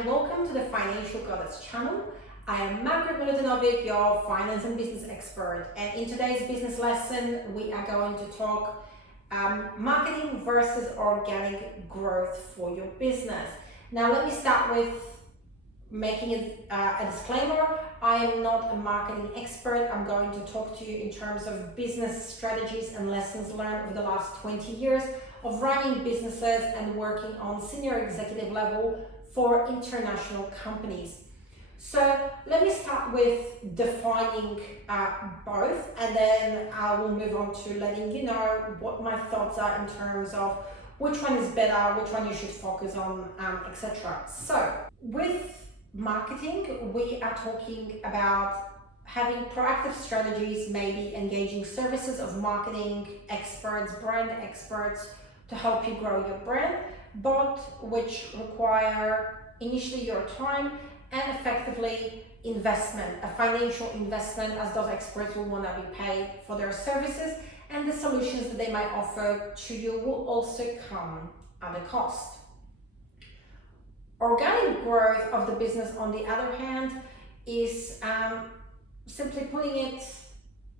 and welcome to the Financial Goddess channel. I am Margaret Milutinovic, your finance and business expert, and in today's business lesson we are going to talk marketing versus organic growth for your business. Now let me start with making a disclaimer. I am not a marketing expert. I'm going to talk to you in terms of business strategies and lessons learned over the last 20 years of running businesses and working on senior executive level for international companies. So let me start with defining both, and then I will move on to letting you know what my thoughts are in terms of which one is better, which one you should focus on, etc. So with marketing, we are talking about having proactive strategies, maybe engaging services of marketing experts, brand experts to help you grow your brand, but which require initially your time and effectively investment, a financial investment, as those experts will want to be paid for their services, and the solutions that they might offer to you will also come at a cost. Organic growth of the business, on the other hand, is simply putting it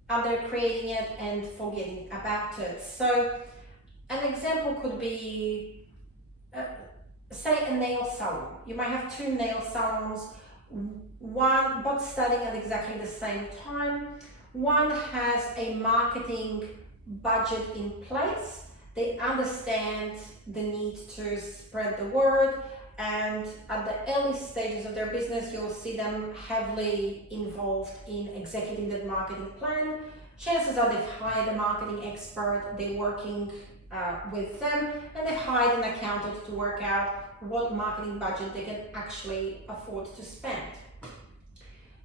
out there, creating it, and forgetting about it. So an example could be, say, a nail salon. You might have two nail salons, one both starting at exactly the same time. One has a marketing budget in place. They understand the need to spread the word, and at the early stages of their business, you'll see them heavily involved in executing that marketing plan. Chances are they've hired a marketing expert, they're working with them, and they've hired an accountant to work out what marketing budget they can actually afford to spend.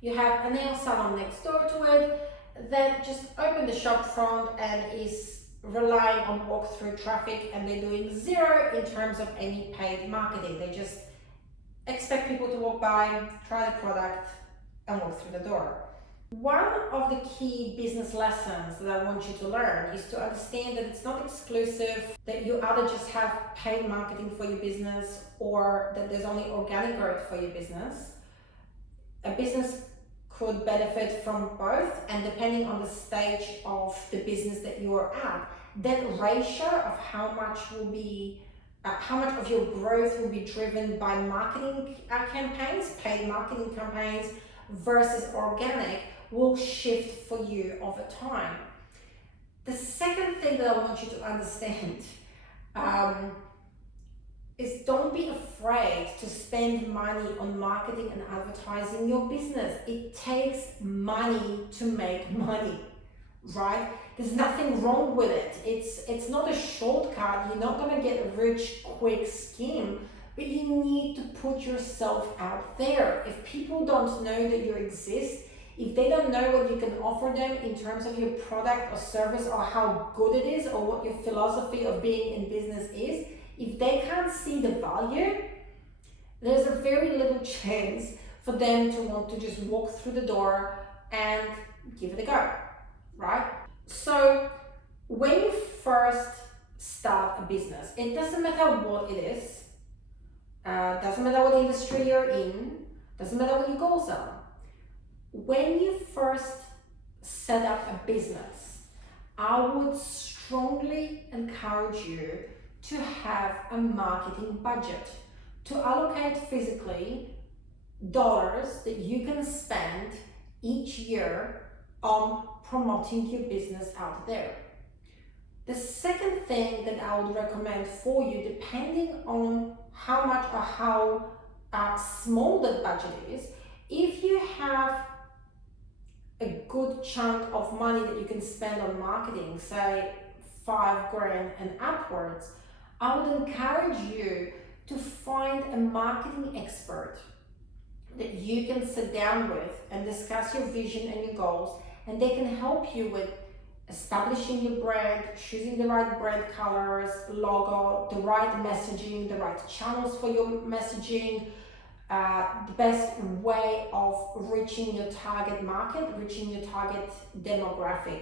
You have a nail salon next door to it that just opened the shop front and is relying on walk-through traffic, and they're doing zero in terms of any paid marketing. They just expect people to walk by, try the product, and walk through the door. One of the key business lessons that I want you to learn is to understand that it's not exclusive, that you either just have paid marketing for your business or that there's only organic growth for your business. A business could benefit from both, and depending on the stage of the business that you are at, that ratio of how much of your growth will be driven by marketing campaigns, paid marketing campaigns versus organic, will shift for you over time. The second thing that I want you to understand is don't be afraid to spend money on marketing and advertising your business. It takes money to make money, right? There's nothing wrong with it. It's not a shortcut. You're not gonna get a rich quick scheme, but you need to put yourself out there. If people don't know that you exist, if they don't know what you can offer them in terms of your product or service, or how good it is, or what your philosophy of being in business is, if they can't see the value, there's a very little chance for them to want to just walk through the door and give it a go, right? So when you first start a business, it doesn't matter what it is, doesn't matter what industry you're in, doesn't matter what your goals are. When you first set up a business, I would strongly encourage you to have a marketing budget, to allocate physically dollars that you can spend each year on promoting your business out there. The second thing that I would recommend for you, depending on how much or how small that budget is, if you have a good chunk of money that you can spend on marketing, say $5,000 and upwards, I would encourage you to find a marketing expert that you can sit down with and discuss your vision and your goals, and they can help you with establishing your brand, choosing the right brand colors, logo, the right messaging, the right channels for your messaging, the best way of reaching your target market, reaching your target demographic.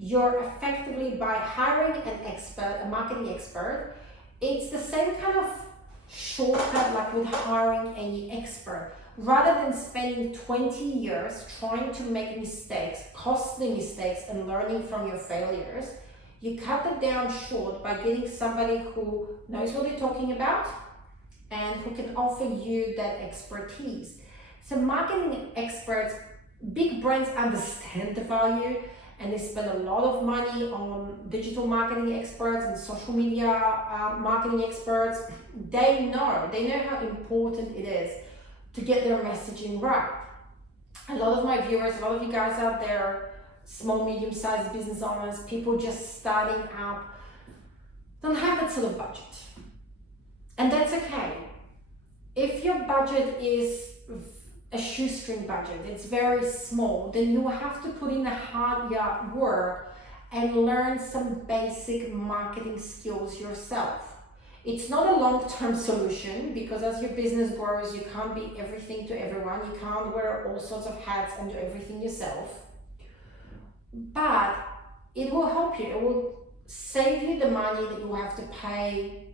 You're effectively, by hiring an expert, a marketing expert, it's the same kind of shortcut like with hiring any expert. Rather than spending 20 years trying to make mistakes, costly mistakes, and learning from your failures, you cut it down short by getting somebody who knows what they're talking about and who can offer you that expertise. So marketing experts, big brands understand the value and they spend a lot of money on digital marketing experts and social media marketing experts. They know how important it is to get their messaging right. A lot of my viewers, a lot of you guys out there, small, medium-sized business owners, people just starting up, don't have that sort of budget. And that's okay. If your budget is a shoestring budget, it's very small, then you will have to put in the hard work and learn some basic marketing skills yourself. It's not a long-term solution because as your business grows, you can't be everything to everyone. You can't wear all sorts of hats and do everything yourself. But it will help you. It will save you the money that you have to pay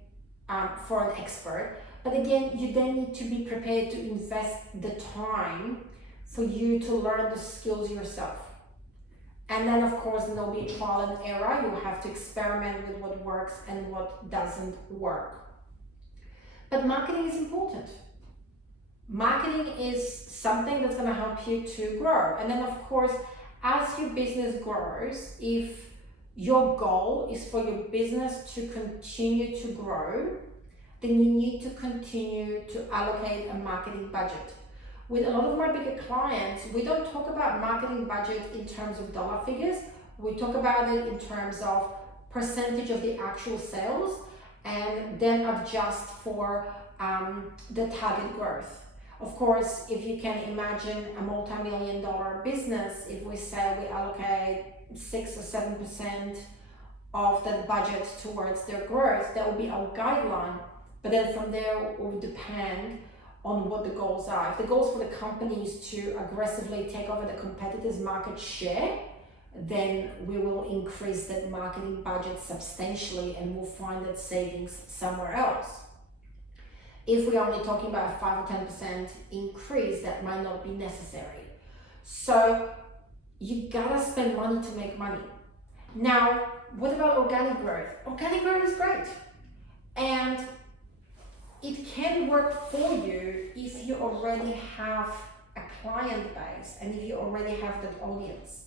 for an expert. But again, you then need to be prepared to invest the time for you to learn the skills yourself. And then of course, there'll be trial and error. You'll have to experiment with what works and what doesn't work. But marketing is important. Marketing is something that's going to help you to grow. And then of course, as your business grows, if your goal is for your business to continue to grow, then you need to continue to allocate a marketing budget. With a lot of my bigger clients, we don't talk about marketing budget in terms of dollar figures. We talk about it in terms of percentage of the actual sales and then adjust for the target growth. Of course, if you can imagine a multi-million-dollar business, if we say we allocate 6 or 7% of that budget towards their growth, that will be our guideline. But then from there, it will depend on what the goals are. If the goals for the company is to aggressively take over the competitors' market share, then we will increase that marketing budget substantially and we'll find that savings somewhere else. If we're only talking about a 5 or 10% increase, that might not be necessary. So you gotta spend money to make money. Now, what about organic growth? Organic growth is great. And it can work for you if you already have a client base and if you already have that audience.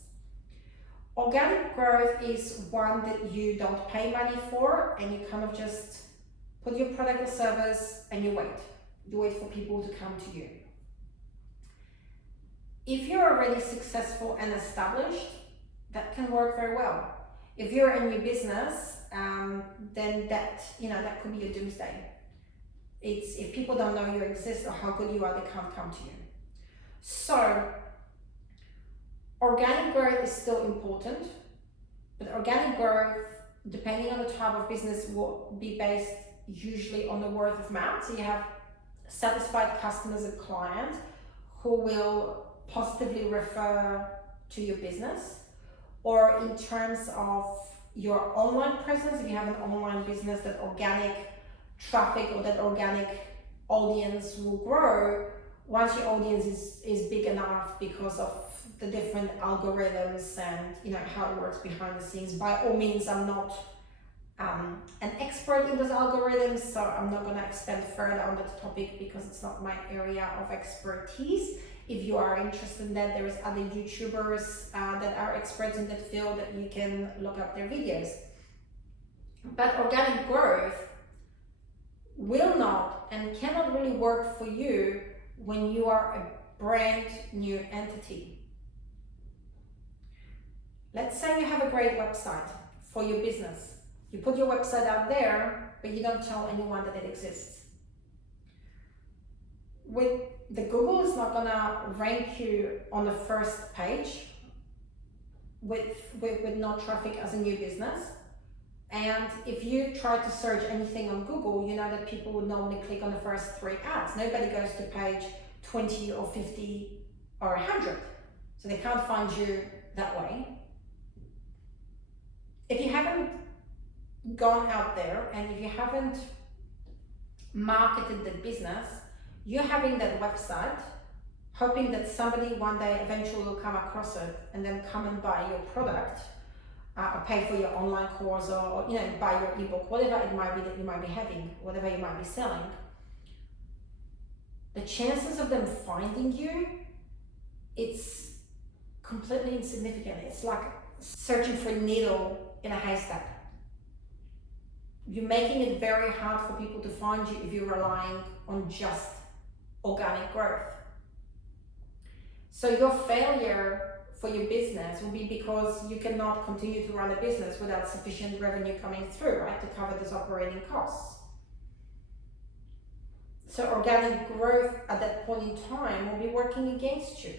Organic growth is one that you don't pay money for and you kind of just put your product or service and you wait. You wait for people to come to you. If you're already successful and established, that can work very well. If you're a new business, then that could be your doomsday. It's if people don't know you exist or how good you are, they can't come to you. So organic growth is still important, but organic growth, depending on the type of business, will be based usually on the word of mouth. So you have satisfied customers and clients who will positively refer to your business, or in terms of your online presence, if you have an online business, that organic traffic or that organic audience will grow once your audience is big enough because of the different algorithms and how it works behind the scenes. By all means, I'm not an expert in those algorithms, so I'm not going to expand further on that topic because it's not my area of expertise. If you are interested in that, there's other YouTubers that are experts in that field that you can look up their videos. But organic growth will not and cannot really work for you when you are a brand new entity. Let's say you have a great website for your business. You put your website out there, but you don't tell anyone that it exists. The Google is not gonna rank you on the first page with no traffic as a new business. And if you try to search anything on Google, you know that people would normally click on the first 3 ads. Nobody goes to page 20 or 50 or 100. So they can't find you that way. If you haven't gone out there and if you haven't marketed the business, you're having that website, hoping that somebody one day eventually will come across it and then come and buy your product, or pay for your online course, or buy your ebook, whatever it might be that you might be having, whatever you might be selling. The chances of them finding you, it's completely insignificant. It's like searching for a needle in a haystack. You're making it very hard for people to find you if you're relying on just organic growth. So your failure for your business will be because you cannot continue to run a business without sufficient revenue coming through, right, to cover those operating costs. So organic growth at that point in time will be working against you.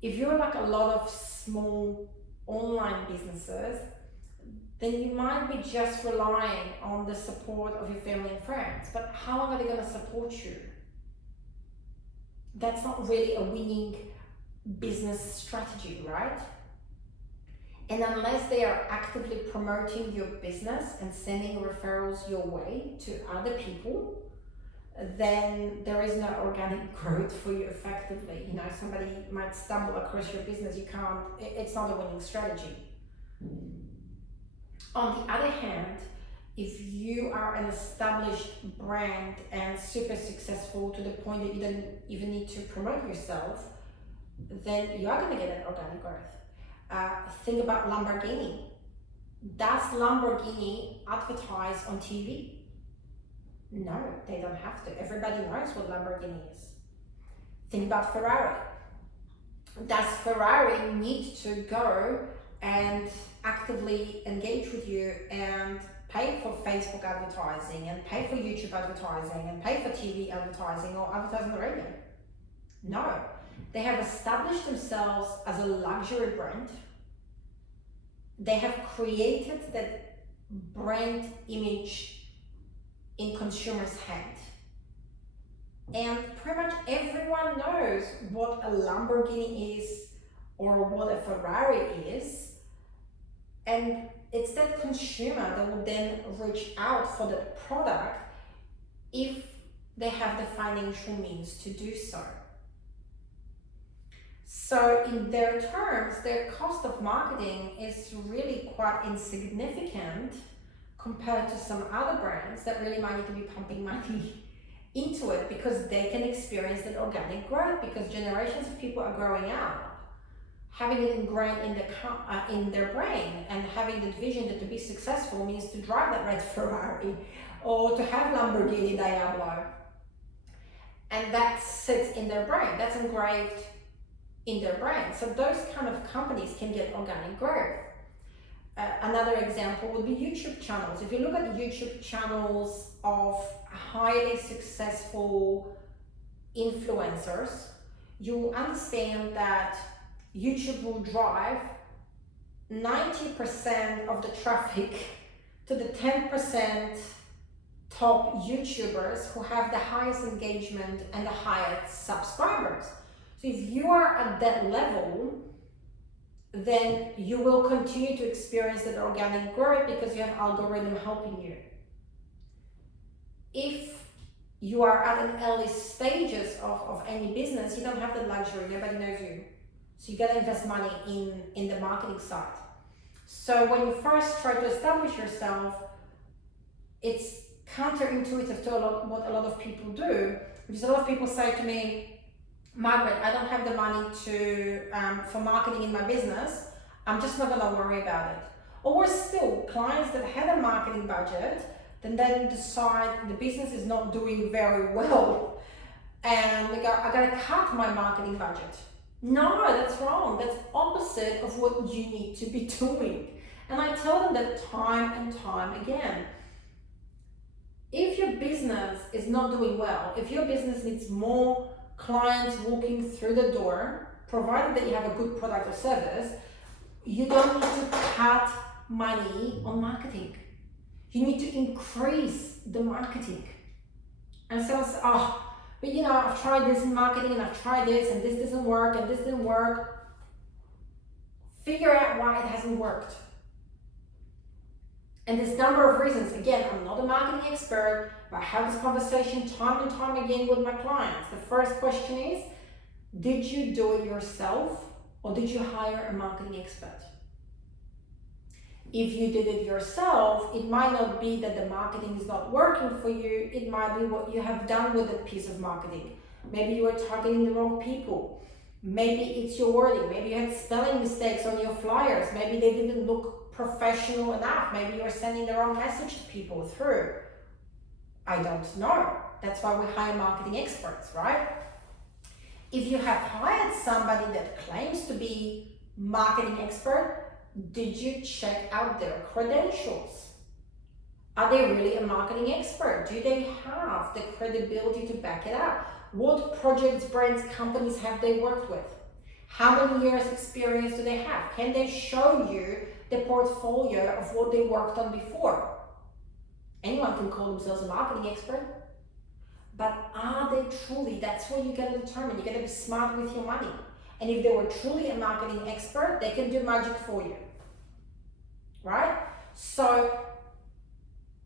If you're like a lot of small online businesses, then you might be just relying on the support of your family and friends. But how long are they going to support you? That's not really a winning business strategy, right? And unless they are actively promoting your business and sending referrals your way to other people, then there is no organic growth for you effectively. Somebody might stumble across your business, it's not a winning strategy. On the other hand, if you are an established brand and super successful to the point that you don't even need to promote yourself, then you are going to get an organic growth. Think about Lamborghini. Does Lamborghini advertise on TV? No, they don't have to. Everybody knows what Lamborghini is. Think about Ferrari. Does Ferrari need to go and actively engage with you and pay for Facebook advertising and pay for YouTube advertising and pay for TV advertising or advertising on the radio? No. They have established themselves as a luxury brand. They have created that brand image in consumers' head. And pretty much everyone knows what a Lamborghini is or what a Ferrari is. And it's that consumer that will then reach out for that product if they have the financial means to do so. So in their terms, their cost of marketing is really quite insignificant compared to some other brands that really might need to be pumping money into it because they can experience that organic growth because generations of people are growing up, having it ingrained in their brain and having the vision that to be successful means to drive that red Ferrari or to have Lamborghini Diablo. And that sits in their brain, that's engraved in their brain. So those kind of companies can get organic growth. Another example would be YouTube channels. If you look at YouTube channels of highly successful influencers, you will understand that YouTube will drive 90% of the traffic to the 10% top YouTubers who have the highest engagement and the highest subscribers. So if you are at that level, then you will continue to experience that organic growth because you have algorithm helping you. If you are at an early stages of any business, you don't have the luxury, nobody knows you. So you gotta invest money in the marketing side. So when you first try to establish yourself, it's counterintuitive to what a lot of people do, because a lot of people say to me, Margaret, I don't have the money for marketing in my business. I'm just not gonna worry about it. Or worse still, clients that had a marketing budget, then decide the business is not doing very well, and they go, I gotta cut my marketing budget. No, that's wrong. That's opposite of what you need to be doing. And I tell them that time and time again. If your business is not doing well, if your business needs more clients walking through the door, provided that you have a good product or service, you don't need to cut money on marketing. You need to increase the marketing. And someone says, but I've tried this in marketing and I've tried this and this doesn't work and this didn't work. Figure out why it hasn't worked. And there's a number of reasons. Again, I'm not a marketing expert, but I have this conversation time and time again with my clients. The first question is, did you do it yourself or did you hire a marketing expert? If you did it yourself, it might not be that the marketing is not working for you. It might be what you have done with that piece of marketing. Maybe you were targeting the wrong people. Maybe it's your wording. Maybe you had spelling mistakes on your flyers. Maybe they didn't look professional enough. Maybe you were sending the wrong message to people through. I don't know. That's why we hire marketing experts, right? If you have hired somebody that claims to be marketing expert, did you check out their credentials? Are they really a marketing expert? Do they have the credibility to back it up? What projects, brands, companies have they worked with? How many years experience do they have? Can they show you the portfolio of what they worked on before? Anyone can call themselves a marketing expert, but are they truly? That's what you gotta determine. You gotta be smart with your money. And if they were truly a marketing expert, they can do magic for you, right? So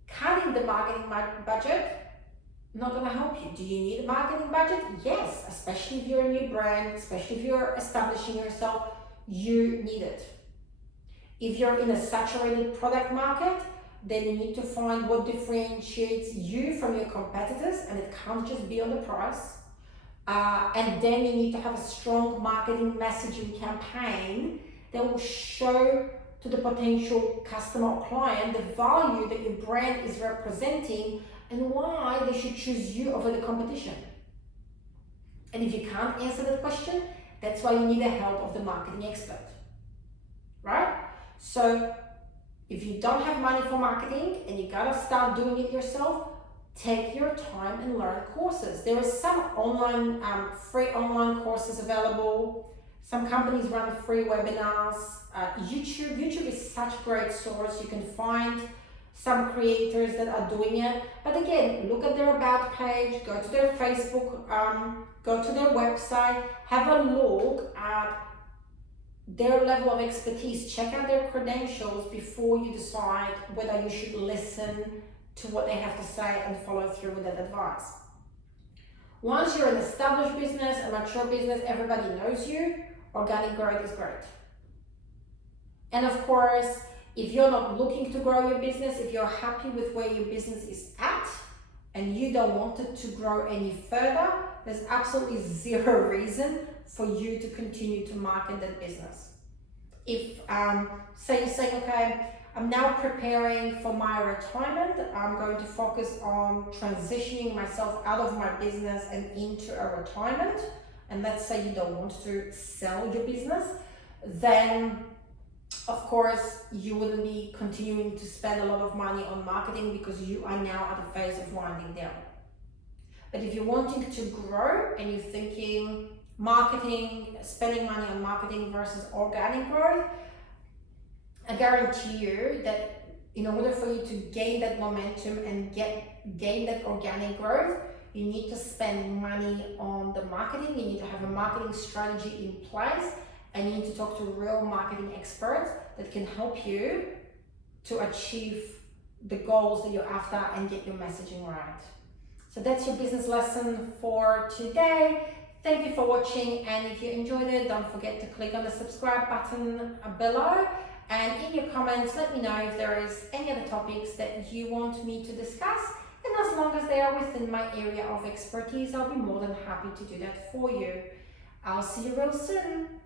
cutting the marketing budget, not gonna help you. Do you need a marketing budget? Yes, especially if you're a new brand, especially if you're establishing yourself, you need it. If you're in a saturated product market, then you need to find what differentiates you from your competitors, and it can't just be on the price. And then you need to have a strong marketing messaging campaign that will show to the potential customer or client the value that your brand is representing and why they should choose you over the competition. And if you can't answer that question, that's why you need the help of the marketing expert, right? So if you don't have money for marketing and you gotta start doing it yourself, take your time and learn courses. There are some online, free online courses available. Some companies run free webinars. YouTube is such a great source. You can find some creators that are doing it. But again, look at their about page, go to their Facebook, go to their website, have a look at their level of expertise, check out their credentials before you decide whether you should listen to what they have to say and follow through with that advice. Once you're an established business, a mature business, everybody knows you, organic growth is great. And of course, if you're not looking to grow your business, if you're happy with where your business is at and you don't want it to grow any further, there's absolutely zero reason for you to continue to market that business. If, say you're saying, okay, I'm now preparing for my retirement, I'm going to focus on transitioning myself out of my business and into a retirement, and let's say you don't want to sell your business, then of course you wouldn't be continuing to spend a lot of money on marketing because you are now at the phase of winding down. But if you're wanting to grow and you're thinking marketing, spending money on marketing versus organic growth, I guarantee you that in order for you to gain that momentum and gain that organic growth, you need to spend money on the marketing. You need to have a marketing strategy in place, and you need to talk to real marketing experts that can help you to achieve the goals that you're after and get your messaging right. So that's your business lesson for today. Thank you for watching, and if you enjoyed it, don't forget to click on the subscribe button below, and in your comments let me know if there is any other topics that you want me to discuss, and as long as they are within my area of expertise, I'll be more than happy to do that for you. I'll see you real soon.